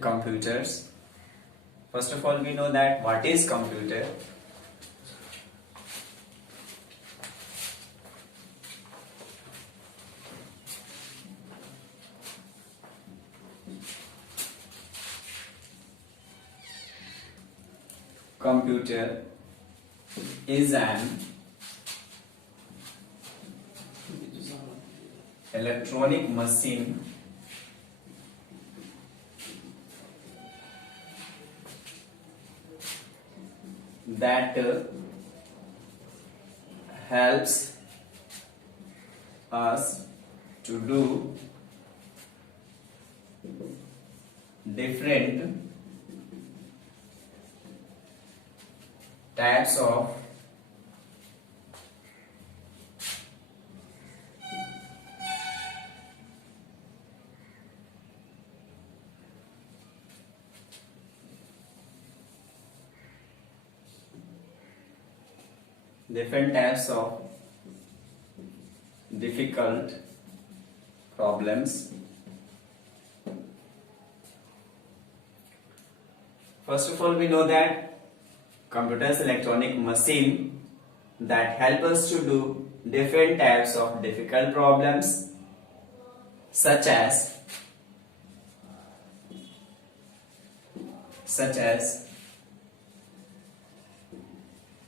Computers. First of all, we know that what is computer. Computer is an electronic machine that helps us to do different types of difficult problems. First of all, we know that computer is electronic machine that help us to do different types of difficult problems, such as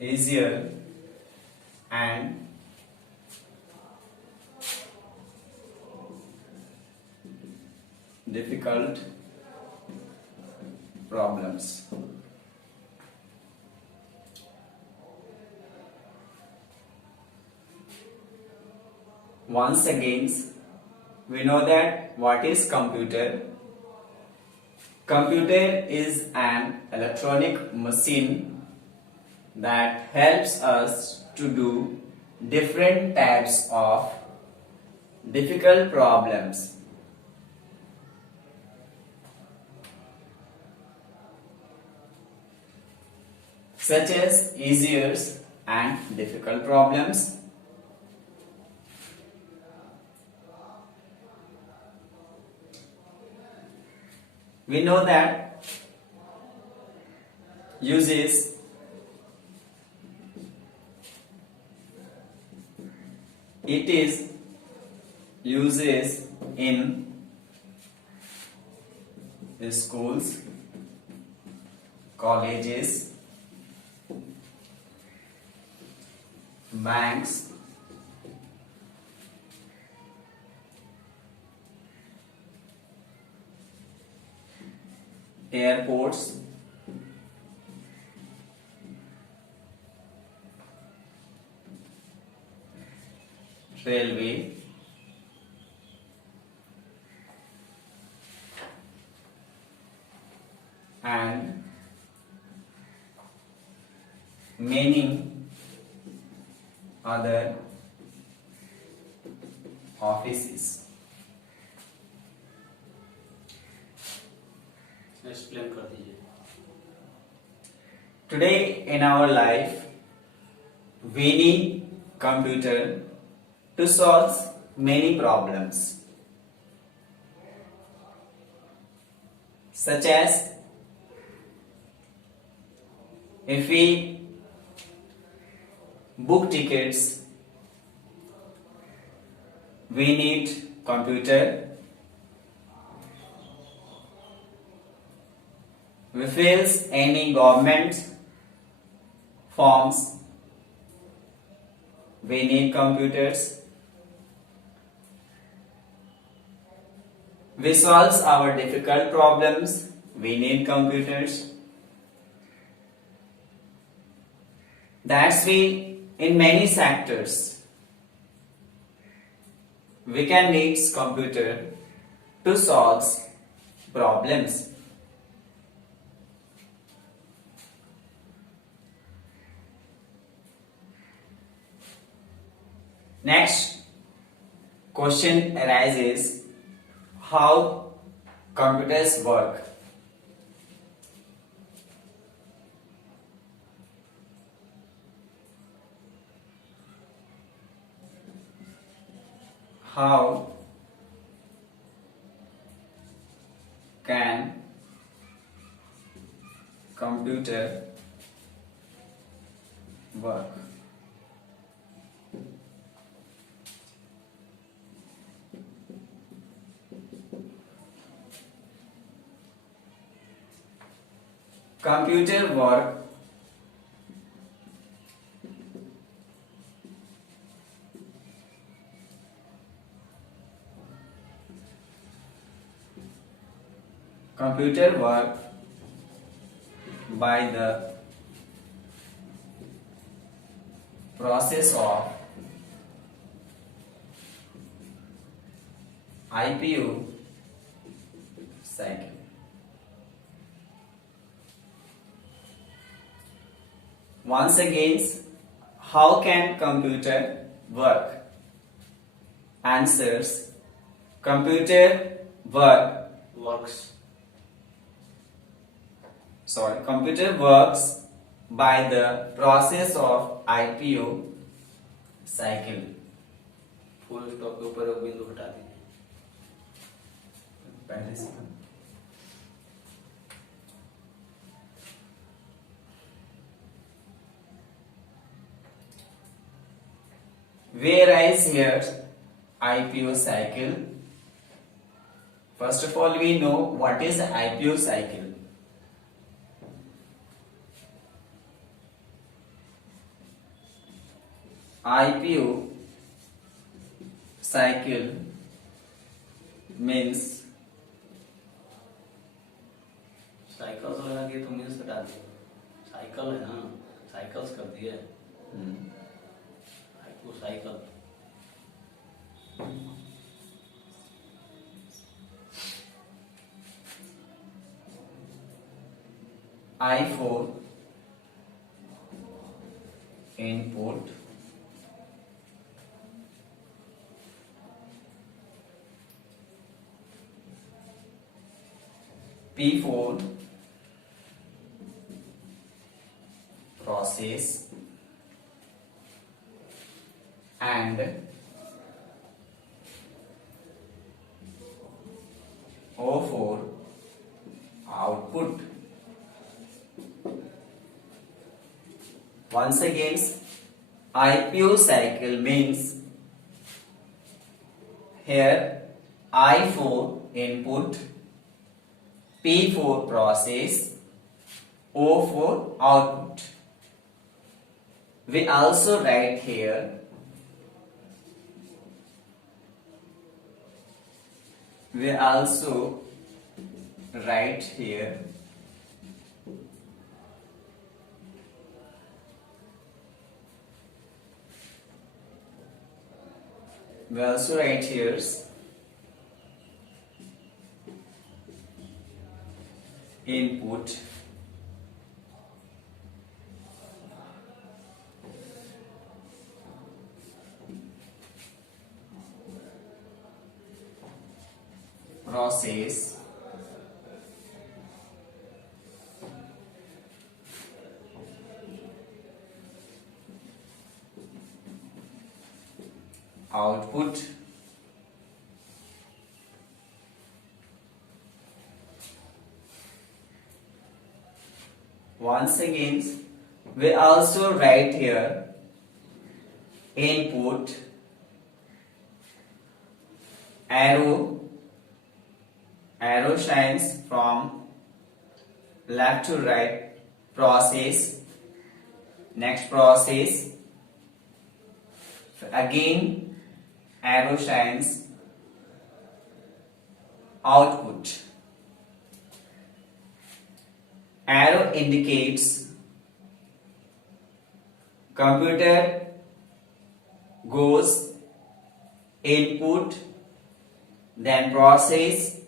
easier and difficult problems. Once again, we know that what is computer. Computer is an electronic machine that helps us to do different types of difficult problems. Such as easier and difficult problems. We know that uses in schools, colleges, banks, airports, railway, and many other offices. Explain कर दीजिए. Today in our life, we need computer to solve many problems, such as if we book tickets, we need computer. We fill any government forms, we need computers. We solve our difficult problems, we need computers. That's why in many sectors we can need computer to solve problems. Next question arises, how computers work. How can computer work. Computer work by the process of IPO cycle. Once again, how can computer work? Answers: computer works by the process of IPO cycle. Full stop के ऊपर एक बिंदु हटा दीजिए. पहले से whereas here IPO cycle. First of all, we know what is IPO cycle. IPO cycle means cycle से लगा के तो मीन्स हटा दिए. साइकिल है ना, साइकिल्स कर दिए. वो cycle I4 input P4 process and O4 output. Once again, IPO cycle means here I4 input, P4 process, O4 output. We also write here input process output. Once again, we also write here input arrow shines from left to right, process, next process, again arrow shines, output. Arrow indicates computer goes input, then process,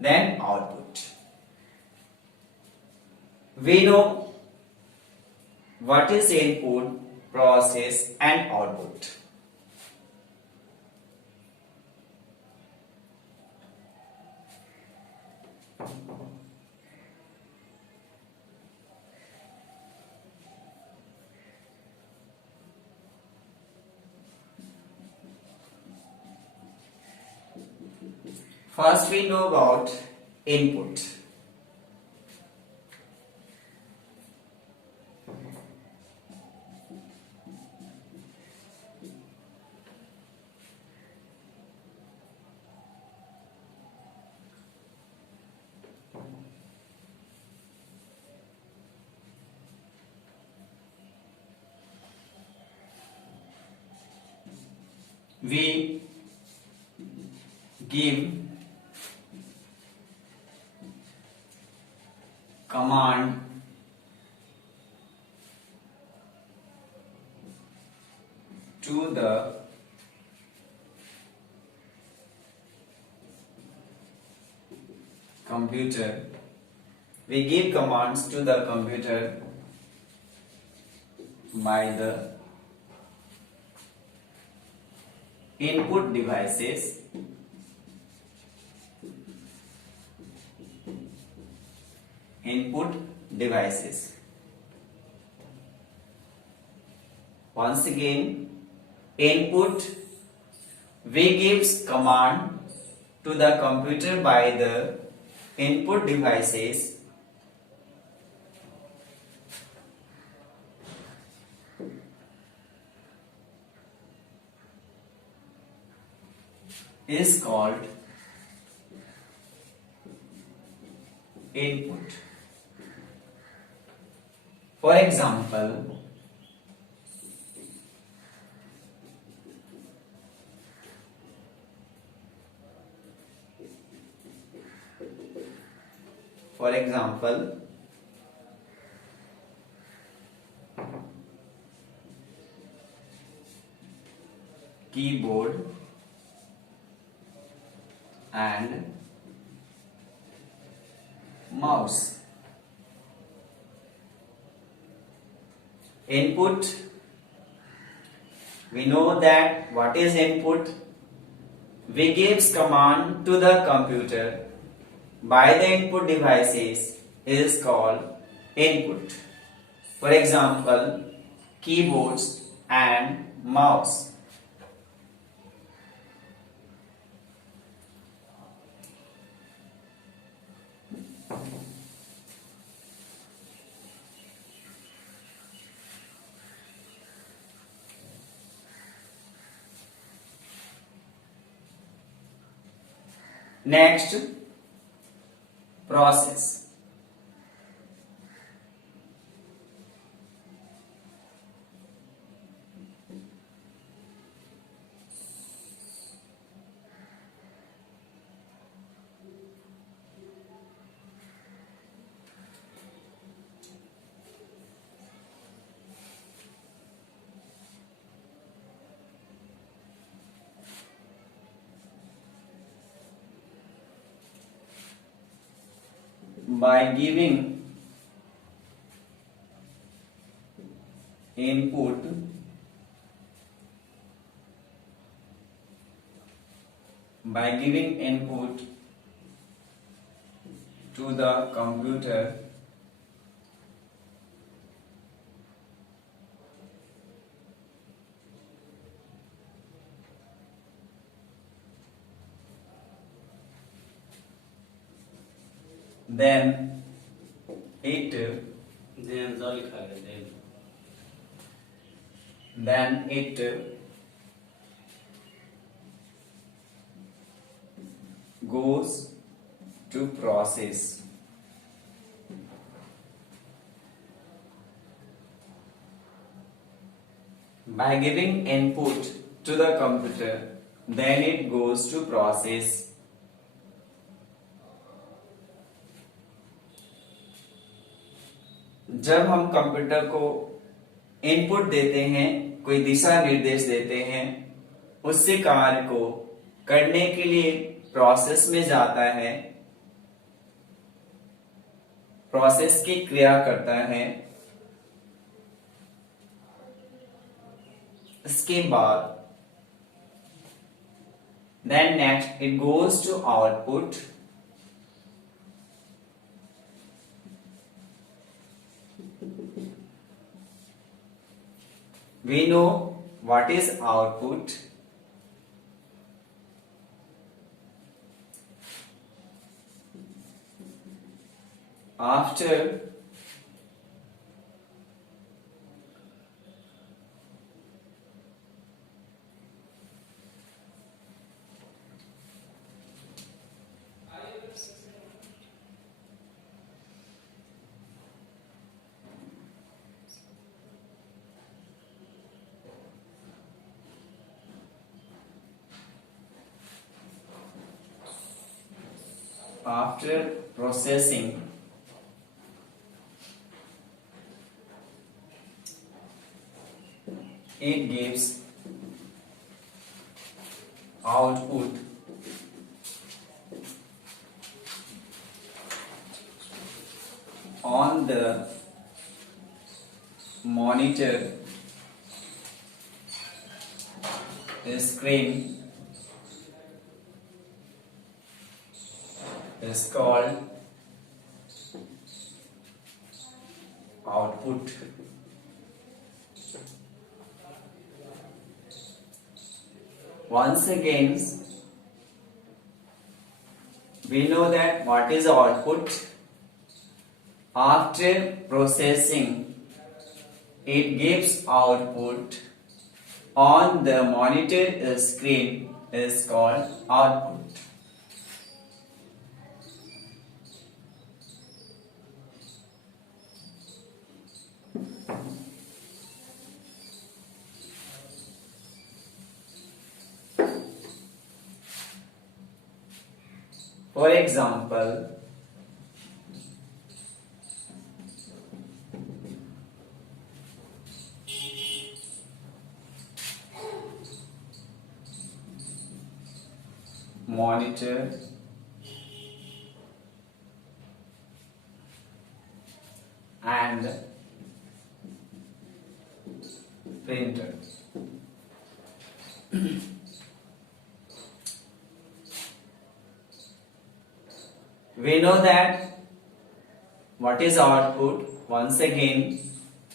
then output. We know what is input, process and output. First we know about input. we give command to the computer. We give commands to the computer by the input devices Once again, input, we gives command to the computer by the input devices is called input. For example, keyboard and mouse. Input, we know that what is input. We gives command to the computer by the input devices is called input. For example, keyboards and mouse. Next, process. By giving input to the computer, then it then the लिखा है then it goes to process. By giving input to the computer, then it goes to process. जब हम computer को input देते हैं, कोई दिशा निर्देश देते हैं, उससे कार्य को करने के लिए प्रोसेस में जाता है, प्रोसेस की क्रिया करता है। इसके बाद then next it goes to output. We know what is output. After after processing it gives output on the monitor screen is called output. Once again, we know that what is output. After processing, it gives output on the monitor screen is called output. For example, monitor and printer. We know that what is output. Once again,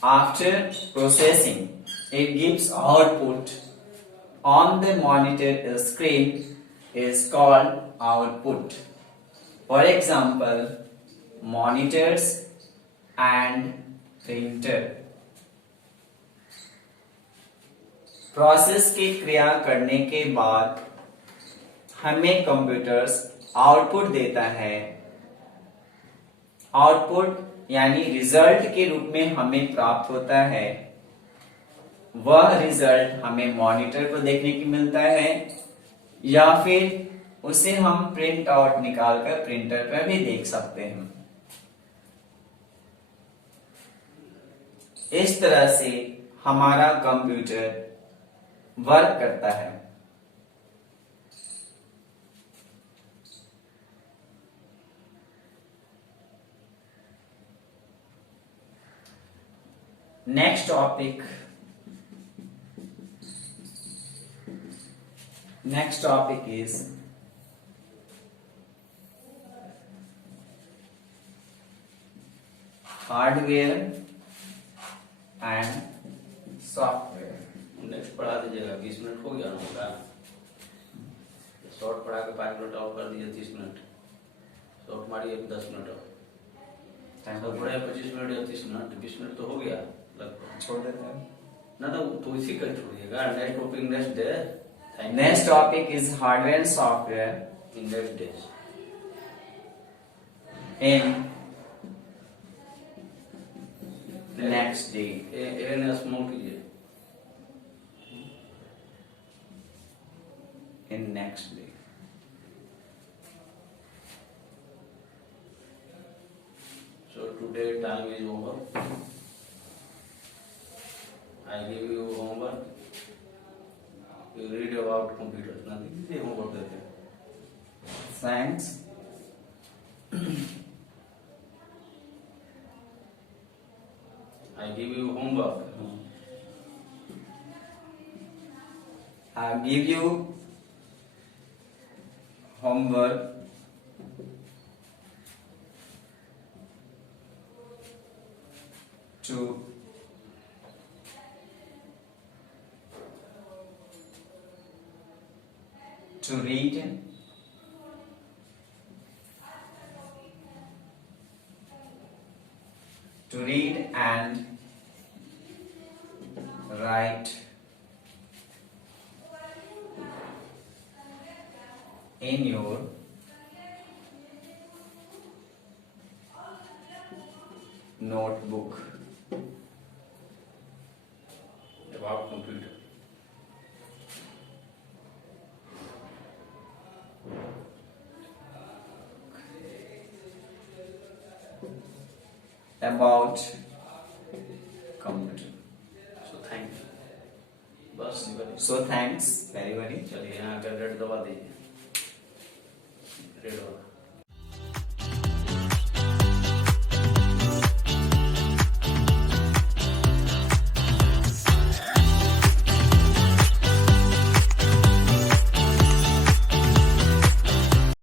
after processing, it gives output on the monitor screen is called output. For example, monitors and printer. Process की क्रिया करने के बाद हमें computers output देता है. Output यानी result के रूप में हमें प्राप्त होता है. वह रिजल्ट हमें मॉनिटर पर देखने को मिलता है या फिर उसे हम प्रिंट आउट निकालकर प्रिंटर पर भी देख सकते हैं. इस तरह से हमारा कंप्यूटर वर्क करता है. Next topic is hardware and software. Next पढ़ा दीजिएगा. 20 मिनट हो गया ना होगा. शॉर्ट पढ़ा के 5 मिनट और कर दीजिए. 30 मिनट शॉर्ट मारिए. 10 मिनट और तो पढ़े 25 मिनट या 30 मिनट. 20 मिनट तो हो गया लगभग. छोड़ देते हैं ना तो इसी का छोड़िएगा. Next topic next day. Next topic is hardware and software in next days. in next day. A small कीजिए. In next day. So today time is over. I give you homework. You read about computers. Nothing. This homework देते हैं. Thanks. I give you homework. I give you homework to read and write in your notebook About computer. about computer. So thank you, बस very. So thanks very very. चलिए यहाँ का red दबा दीजिए, red वाला.